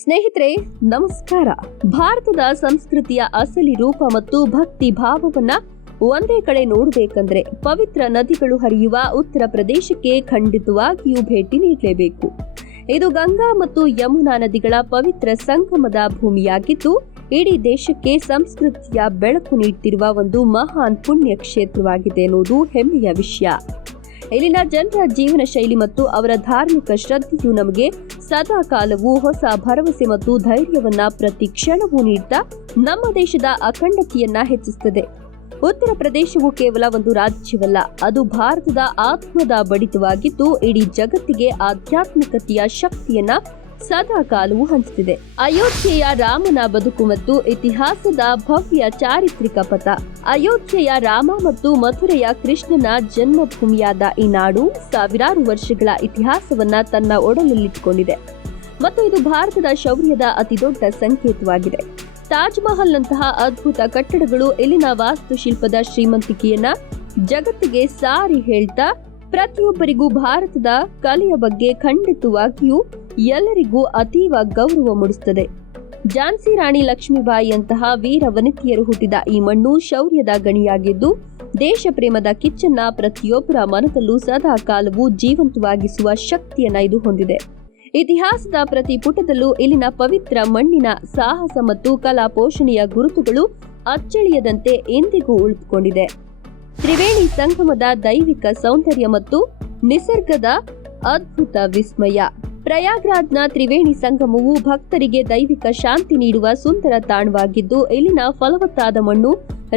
ಸ್ನೇಹಿತರೆ ನಮಸ್ಕಾರ. ಭಾರತದ ಸಂಸ್ಕೃತಿಯ ಅಸಲಿ ರೂಪ ಮತ್ತು ಭಕ್ತಿ ಭಾವವನ್ನ ಒಂದೇ ಕಡೆ ನೋಡಬೇಕಂದ್ರೆ ಪವಿತ್ರ ನದಿಗಳು ಹರಿಯುವ ಉತ್ತರ ಪ್ರದೇಶಕ್ಕೆ ಖಂಡಿತವಾಗಿಯೂ ಭೇಟಿ ನೀಡಲೇಬೇಕು. ಇದು ಗಂಗಾ ಮತ್ತು ಯಮುನಾ ನದಿಗಳ ಪವಿತ್ರ ಸಂಗಮದ ಭೂಮಿಯಾಗಿದ್ದು ಇಡೀ ದೇಶಕ್ಕೆ ಸಂಸ್ಕೃತಿಯ ಬೆಳಕು ನೀಡುತ್ತಿರುವ ಒಂದು ಮಹಾನ್ ಪುಣ್ಯ ಕ್ಷೇತ್ರವಾಗಿದೆ ಎನ್ನುವುದು ಹೆಮ್ಮೆಯ ವಿಷಯ. ಇಲ್ಲಿನ ಜನರ ಜೀವನ ಶೈಲಿ ಮತ್ತು ಅವರ ಧಾರ್ಮಿಕ ಶ್ರದ್ಧೆಯು ನಮಗೆ ಸದಾ ಕಾಲವೂ ಹೊಸ ಭರವಸೆ ಮತ್ತು ಧೈರ್ಯವನ್ನ ಪ್ರತಿ ಕ್ಷಣವೂ ನೀಡುತ್ತಾ ನಮ್ಮ ದೇಶದ ಅಖಂಡತೆಯನ್ನ ಹೆಚ್ಚಿಸುತ್ತದೆ. ಉತ್ತರ ಪ್ರದೇಶವು ಕೇವಲ ಒಂದು ರಾಜ್ಯವಲ್ಲ, ಅದು ಭಾರತದ ಆತ್ಮದ ಬಡಿತವಾಗಿದ್ದು ಇಡೀ ಜಗತ್ತಿಗೆ ಆಧ್ಯಾತ್ಮಿಕತೆಯ ಶಕ್ತಿಯನ್ನ ಸದಾ ಕಾಲವೂ ಹಂಚುತ್ತಿದೆ. ಅಯೋಧ್ಯೆಯ ರಾಮನ ಬದುಕು ಮತ್ತು ಇತಿಹಾಸದ ಭವ್ಯ ಚಾರಿತ್ರಿಕ ಪಥ. ಅಯೋಧ್ಯೆಯ ರಾಮ ಮತ್ತು ಮಥುರೆಯ ಕೃಷ್ಣನ ಜನ್ಮಭೂಮಿಯಾದ ಈ ನಾಡು ಸಾವಿರಾರು ವರ್ಷಗಳ ಇತಿಹಾಸವನ್ನ ತನ್ನ ಒಡಲಲ್ಲಿಟ್ಟುಕೊಂಡಿದೆ ಮತ್ತು ಇದು ಭಾರತದ ಶೌರ್ಯದ ಅತಿದೊಡ್ಡ ಸಂಕೇತವಾಗಿದೆ. ತಾಜ್ ಮಹಲ್ ನಂತಹ ಅದ್ಭುತ ಕಟ್ಟಡಗಳು ಇಲ್ಲಿನ ವಾಸ್ತುಶಿಲ್ಪದ ಶ್ರೀಮಂತಿಕೆಯನ್ನ ಜಗತ್ತಿಗೆ ಸಾರಿ ಹೇಳ್ತಾ ಪ್ರತಿಯೊಬ್ಬರಿಗೂ ಭಾರತದ ಕಲೆಯ ಬಗ್ಗೆ ಖಂಡಿತವಾಗಿಯೂ ಎಲ್ಲರಿಗೂ ಅತೀವ ಗೌರವ ಮೂಡಿಸುತ್ತದೆ. ಝಾನ್ಸಿ ರಾಣಿ ಲಕ್ಷ್ಮೀಬಾಯಿಯಂತಹ ವೀರ ವನಿತೆಯರು ಹುಟ್ಟಿದ ಈ ಮಣ್ಣು ಶೌರ್ಯದ ಗಣಿಯಾಗಿದ್ದು ದೇಶ ಪ್ರೇಮದ ಕಿಚ್ಚನ್ನ ಪ್ರತಿಯೊಬ್ಬರ ಮನದಲ್ಲೂ ಸದಾ ಕಾಲವೂ ಜೀವಂತವಾಗಿಸುವ ಶಕ್ತಿಯನ್ನ ಇದು ಹೊಂದಿದೆ. ಇತಿಹಾಸದ ಪ್ರತಿ ಪುಟದಲ್ಲೂ ಇಲ್ಲಿನ ಪವಿತ್ರ ಮಣ್ಣಿನ ಸಾಹಸ ಮತ್ತು ಕಲಾ ಪೋಷಣೆಯ ಗುರುತುಗಳು ಅಚ್ಚಳಿಯದಂತೆ ಎಂದಿಗೂ ಉಳಿದುಕೊಂಡಿದೆ. ತ್ರಿವೇಣಿ ಸಂಗಮದ ದೈವಿಕ ಸೌಂದರ್ಯ ಮತ್ತು ನಿಸರ್ಗದ ಅದ್ಭುತ ವಿಸ್ಮಯ. ಪ್ರಯಾಗ್ರಾಜ್ನ ತ್ರಿವೇಣಿ ಸಂಗಮವು ಭಕ್ತರಿಗೆ ದೈವಿಕ ಶಾಂತಿ ನೀಡುವ ಸುಂದರ ತಾಣವಾಗಿದ್ದು ಇಲ್ಲಿನ ಫಲವತ್ತಾದ ಮಣ್ಣು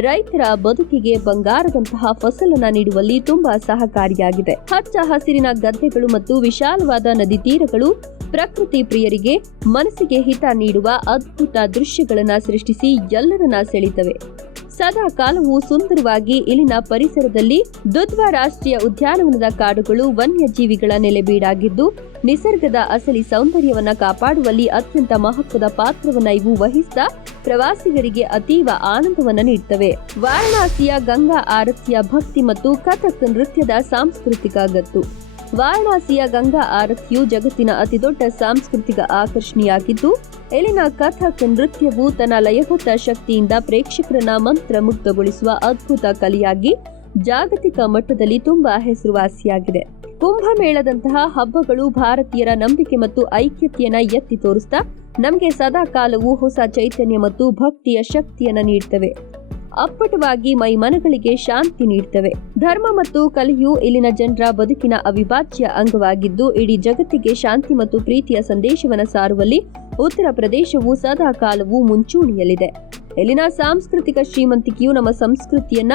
ರೈತರ ಬದುಕಿಗೆ ಬಂಗಾರದಂತಹ ಫಸಲನ್ನ ನೀಡುವಲ್ಲಿ ತುಂಬಾ ಸಹಕಾರಿಯಾಗಿದೆ. ಹಚ್ಚ ಹಸಿರಿನ ಗದ್ದೆಗಳು ಮತ್ತು ವಿಶಾಲವಾದ ನದಿ ತೀರಗಳು ಪ್ರಕೃತಿ ಪ್ರಿಯರಿಗೆ ಮನಸ್ಸಿಗೆ ಹಿತ ನೀಡುವ ಅದ್ಭುತ ದೃಶ್ಯಗಳನ್ನ ಸೃಷ್ಟಿಸಿ ಎಲ್ಲರನ್ನ ಸೆಳೆಯುತ್ತವೆ. ಸದಾ ಕಾಲವೂ ಸುಂದರವಾಗಿ ಇಲ್ಲಿನ ಪರಿಸರದಲ್ಲಿ ದುಧ್ವಾ ರಾಷ್ಟ್ರೀಯ ಉದ್ಯಾನವನದ ಕಾಡುಗಳು ವನ್ಯಜೀವಿಗಳ ನೆಲೆಬೀಡಾಗಿದ್ದು ನಿಸರ್ಗದ ಅಸಲಿ ಸೌಂದರ್ಯವನ್ನ ಕಾಪಾಡುವಲ್ಲಿ ಅತ್ಯಂತ ಮಹತ್ವದ ಪಾತ್ರವನ್ನ ಇವು ವಹಿಸ್ತಾ ಪ್ರವಾಸಿಗರಿಗೆ ಅತೀವ ಆನಂದವನ್ನ ನೀಡುತ್ತವೆ. ವಾರಣಾಸಿಯ ಗಂಗಾ ಆರತಿಯ ಭಕ್ತಿ ಮತ್ತು ಕಥಕ್ ನೃತ್ಯದ ಸಾಂಸ್ಕೃತಿಕ ಗತ್ತು. ವಾರಣಾಸಿಯ ಗಂಗಾ ಆರತಿಯು ಜಗತ್ತಿನ ಅತಿದೊಡ್ಡ ಸಾಂಸ್ಕೃತಿಕ ಆಕರ್ಷಣೆಯಾಗಿದ್ದು ಇಲ್ಲಿನ ಕಥಕ್ ನೃತ್ಯವು ತನ್ನ ಲಯಬದ್ಧ ಶಕ್ತಿಯಿಂದ ಪ್ರೇಕ್ಷಕರನ್ನ ಮಂತ್ರಮುಗ್ಧಗೊಳಿಸುವ ಅದ್ಭುತ ಕಲೆಯಾಗಿ ಜಾಗತಿಕ ಮಟ್ಟದಲ್ಲಿ ತುಂಬಾ ಹೆಸರುವಾಸಿಯಾಗಿದೆ. ಕುಂಭಮೇಳದಂತಹ ಹಬ್ಬಗಳು ಭಾರತೀಯರ ನಂಬಿಕೆ ಮತ್ತು ಐಕ್ಯತೆಯನ್ನ ಎತ್ತಿ ತೋರಿಸ್ತಾ ನಮಗೆ ಸದಾ ಕಾಲವೂ ಹೊಸ ಚೈತನ್ಯ ಮತ್ತು ಭಕ್ತಿಯ ಶಕ್ತಿಯನ್ನ ನೀಡುತ್ತವೆ. ಅಪ್ಪಟವಾಗಿ ಮೈಮನಗಳಿಗೆ ಶಾಂತಿ ನೀಡುತ್ತವೆ. ಧರ್ಮ ಮತ್ತು ಕಲೆಯು ಇಲ್ಲಿನ ಜನರ ಬದುಕಿನ ಅವಿಭಾಜ್ಯ ಅಂಗವಾಗಿದ್ದು ಇಡೀ ಜಗತ್ತಿಗೆ ಶಾಂತಿ ಮತ್ತು ಪ್ರೀತಿಯ ಸಂದೇಶವನ್ನು ಸಾರುವಲ್ಲಿ ಉತ್ತರ ಪ್ರದೇಶವು ಸದಾ ಕಾಲವೂ ಮುಂಚೂಣಿಯಲ್ಲಿದೆ. ಇಲ್ಲಿನ ಸಾಂಸ್ಕೃತಿಕ ಶ್ರೀಮಂತಿಕೆಯು ನಮ್ಮ ಸಂಸ್ಕೃತಿಯನ್ನ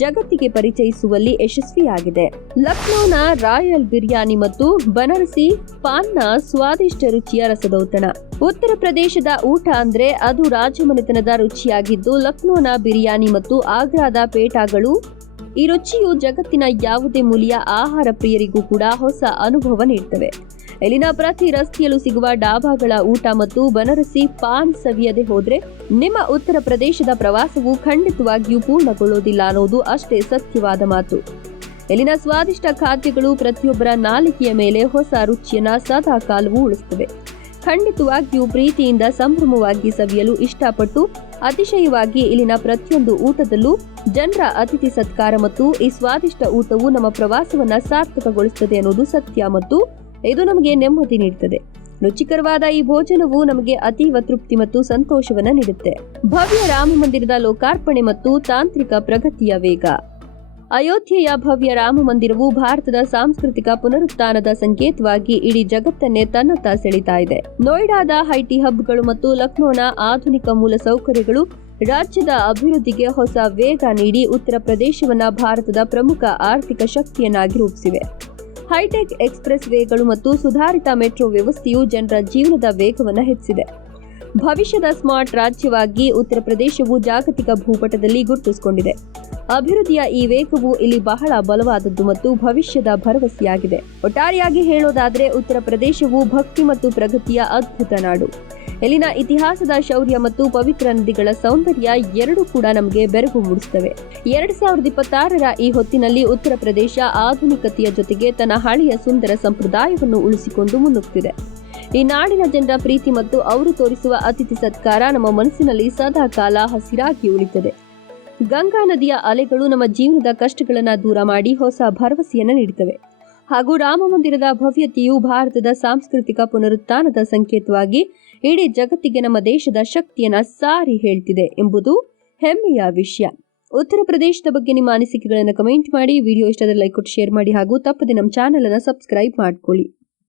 ಜಗತ್ತಿಗೆ ಪರಿಚಯಿಸುವಲ್ಲಿ ಯಶಸ್ವಿಯಾಗಿದೆ. ಲಕ್ನೋನ ರಾಯಲ್ ಬಿರಿಯಾನಿ ಮತ್ತು ಬನಾರಸಿ ಪಾನ್ನ ಸ್ವಾದಿಷ್ಟ ರುಚಿಯ ರಸದೌತಣ. ಉತ್ತರ ಪ್ರದೇಶದ ಊಟ ಅಂದ್ರೆ ಅದು ರಾಜಮನೆತನದ ರುಚಿಯಾಗಿದ್ದು ಲಕ್ನೋನ ಬಿರಿಯಾನಿ ಮತ್ತು ಆಗ್ರಾದ ಪೇಟಾಗಳು ಈ ರುಚಿಯು ಜಗತ್ತಿನ ಯಾವುದೇ ಮೂಲೆಯ ಆಹಾರ ಪ್ರಿಯರಿಗೂ ಕೂಡ ಹೊಸ ಅನುಭವ ನೀಡುತ್ತವೆ. ಇಲ್ಲಿನ ಪ್ರತಿ ರಸ್ತೆಯಲ್ಲೂ ಸಿಗುವ ಡಾಬಾಗಳ ಊಟ ಮತ್ತು ಬನಾರಸಿ ಪಾನ್ ಸವಿಯದೆ ಹೋದ್ರೆ ನಿಮ್ಮ ಉತ್ತರ ಪ್ರದೇಶದ ಪ್ರವಾಸವು ಖಂಡಿತವಾಗಿಯೂ ಪೂರ್ಣಗೊಳ್ಳೋದಿಲ್ಲ ಅನ್ನೋದು ಅಷ್ಟೇ ಸತ್ಯವಾದ ಮಾತು. ಇಲ್ಲಿನ ಸ್ವಾದಿಷ್ಟ ಖಾದ್ಯಗಳು ಪ್ರತಿಯೊಬ್ಬರ ನಾಲಿಗೆಯ ಮೇಲೆ ಹೊಸ ರುಚಿಯನ್ನ ಸದಾ ಕಾಲವೂ ಉಳಿಸುತ್ತವೆ. ಖಂಡಿತವಾಗಿಯೂ ಪ್ರೀತಿಯಿಂದ ಸಂಭ್ರಮವಾಗಿ ಸವಿಯಲು ಇಷ್ಟಪಟ್ಟು ಅತಿಶಯವಾಗಿ ಇಲ್ಲಿನ ಪ್ರತಿಯೊಂದು ಊಟದಲ್ಲೂ ಜನರ ಅತಿಥಿ ಸತ್ಕಾರ ಮತ್ತು ಈ ಸ್ವಾದಿಷ್ಟ ಊಟವು ನಮ್ಮ ಪ್ರವಾಸವನ್ನ ಸಾರ್ಥಕಗೊಳಿಸುತ್ತದೆ ಅನ್ನೋದು ಸತ್ಯ ಮತ್ತು ಇದು ನಮಗೆ ನೆಮ್ಮದಿ ನೀಡುತ್ತದೆ. ರುಚಿಕರವಾದ ಈ ಭೋಜನವು ನಮಗೆ ಅತೀವ ತೃಪ್ತಿ ಮತ್ತು ಸಂತೋಷವನ್ನ ನೀಡುತ್ತೆ. ಭವ್ಯ ರಾಮ ಮಂದಿರದ ಲೋಕಾರ್ಪಣೆ ಮತ್ತು ತಾಂತ್ರಿಕ ಪ್ರಗತಿಯ ವೇಗ. ಅಯೋಧ್ಯೆಯ ಭವ್ಯ ರಾಮ ಮಂದಿರವು ಭಾರತದ ಸಾಂಸ್ಕೃತಿಕ ಪುನರುತ್ಥಾನದ ಸಂಕೇತವಾಗಿ ಇಡೀ ಜಗತ್ತನ್ನೇ ತನ್ನತ್ತ ಸೆಳೀತಾ ಇದೆ. ನೋಯ್ಡಾದ ಐಟಿ ಹಬ್ಗಳು ಮತ್ತು ಲಕ್ನೋನ ಆಧುನಿಕ ಮೂಲಸೌಕರ್ಯಗಳು ರಾಜ್ಯದ ಅಭಿವೃದ್ಧಿಗೆ ಹೊಸ ವೇಗ ನೀಡಿ ಉತ್ತರ ಪ್ರದೇಶವನ್ನ ಭಾರತದ ಪ್ರಮುಖ ಆರ್ಥಿಕ ಶಕ್ತಿಯನ್ನಾಗಿ ರೂಪಿಸಿವೆ. ಹೈಟೆಕ್ ಎಕ್ಸ್ಪ್ರೆಸ್ ವೇಗಳು ಮತ್ತು ಸುಧಾರಿತ ಮೆಟ್ರೋ ವ್ಯವಸ್ಥೆಯು ಜನರ ಜೀವನದ ವೇಗವನ್ನು ಹೆಚ್ಚಿಸಿದೆ. ಭವಿಷ್ಯದ ಸ್ಮಾರ್ಟ್ ರಾಜ್ಯವಾಗಿ ಉತ್ತರ ಪ್ರದೇಶವು ಜಾಗತಿಕ ಭೂಪಟದಲ್ಲಿ ಗುರುತಿಸಿಕೊಂಡಿದೆ. ಅಭಿವೃದ್ಧಿಯ ಈ ವೇಗವು ಇಲ್ಲಿ ಬಹಳ ಬಲವಾದದ್ದು ಮತ್ತು ಭವಿಷ್ಯದ ಭರವಸೆಯಾಗಿದೆ. ಒಟ್ಟಾರೆಯಾಗಿ ಹೇಳೋದಾದ್ರೆ ಉತ್ತರ ಪ್ರದೇಶವು ಭಕ್ತಿ ಮತ್ತು ಪ್ರಗತಿಯ ಅದ್ಭುತ ನಾಡು. ಇಲ್ಲಿನ ಇತಿಹಾಸದ ಶೌರ್ಯ ಮತ್ತು ಪವಿತ್ರ ನದಿಗಳ ಸೌಂದರ್ಯ ಎರಡೂ ಕೂಡ ನಮಗೆ ಬೆರಗು ಮೂಡಿಸುತ್ತವೆ. 2026ರ ಈ ಹೊತ್ತಿನಲ್ಲಿ ಉತ್ತರ ಪ್ರದೇಶ ಆಧುನಿಕತೆಯ ಜೊತೆಗೆ ತನ್ನ ಹಳೆಯ ಸುಂದರ ಸಂಪ್ರದಾಯವನ್ನು ಉಳಿಸಿಕೊಂಡು ಮುನ್ನುಗ್ಗುತ್ತಿದೆ. ಈ ನಾಡಿನ ಜನರ ಪ್ರೀತಿ ಮತ್ತು ಅವರು ತೋರಿಸುವ ಅತಿಥಿ ಸತ್ಕಾರ ನಮ್ಮ ಮನಸ್ಸಿನಲ್ಲಿ ಸದಾ ಕಾಲ ಹಸಿರಾಗಿ ಉಳಿತದೆ. ಗಂಗಾ ನದಿಯ ಅಲೆಗಳು ನಮ್ಮ ಜೀವನದ ಕಷ್ಟಗಳನ್ನು ದೂರ ಮಾಡಿ ಹೊಸ ಭರವಸೆಯನ್ನು ನೀಡುತ್ತವೆ ಹಾಗೂ ರಾಮ ಮಂದಿರದ ಭವ್ಯತೆಯು ಭಾರತದ ಸಾಂಸ್ಕೃತಿಕ ಪುನರುತ್ಥಾನದ ಸಂಕೇತವಾಗಿ ಇಡೀ ಜಗತ್ತಿಗೆ ನಮ್ಮ ದೇಶದ ಶಕ್ತಿಯನ್ನ ಸಾರಿ ಹೇಳ್ತಿದೆ ಎಂಬುದು ಹೆಮ್ಮೆಯ ವಿಷಯ. ಉತ್ತರ ಪ್ರದೇಶದ ಬಗ್ಗೆ ನಿಮ್ಮ ಅನಿಸಿಕೆಗಳನ್ನು ಕಮೆಂಟ್ ಮಾಡಿ. ವಿಡಿಯೋ ಇಷ್ಟದಲ್ಲಿ ಲೈಕ್ ಕೊಟ್ಟು ಶೇರ್ ಮಾಡಿ ಹಾಗೂ ತಪ್ಪದೆ ನಮ್ಮ ಚಾನೆಲ್ ಅನ್ನು ಸಬ್ಸ್ಕ್ರೈಬ್ ಮಾಡ್ಕೊಳ್ಳಿ.